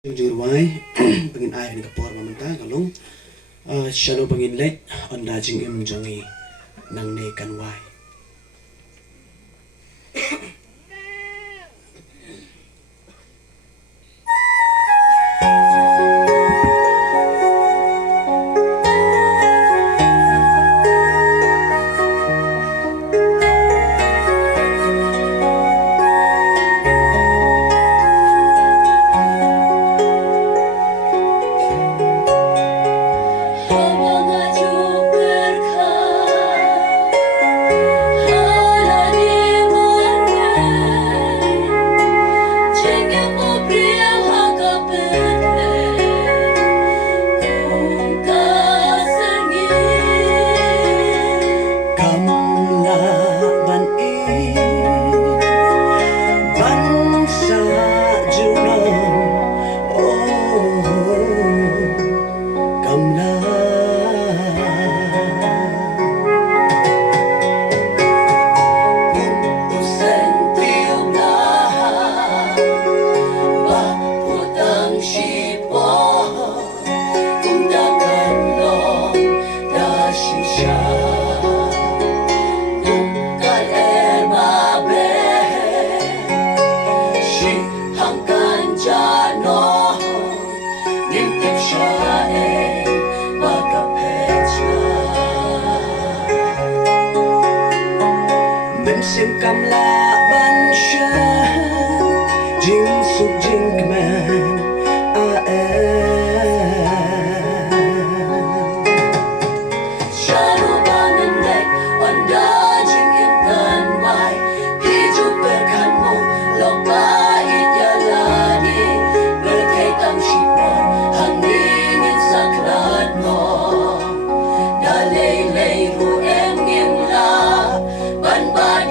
Jurwai pengin air ni kapor mamanta kalong Shano pengin leit ynda jingim jongi nangne kanwai. Sim kam la ban shan jing suk jing man a Shano bangan lek ynda jingim kan wai hiju berkan mo lok bait ya ladi berkaitan shipon hangingin sakrat mo dalay ru em ngin la ban ban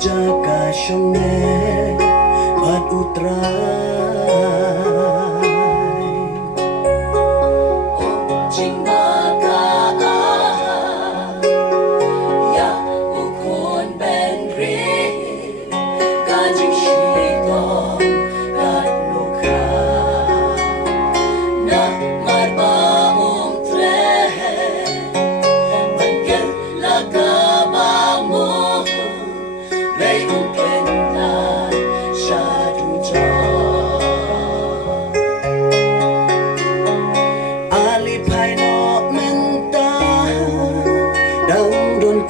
Jaga shongne bad utrai jing maga ya ukon ben ri ka jing shitong kat luka na marba tre manggel laga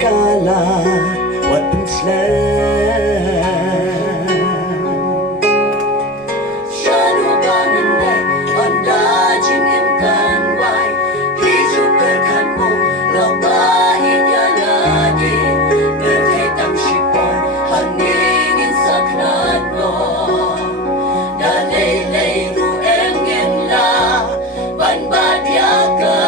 kala wat Shano bangan lek ynda jingim kan wai hiju berkan mo lok bait ya ladi berkaitan shipon hangingin sakrat no dalay ru em ngin la ban bad ya ka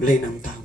Lên năm tháng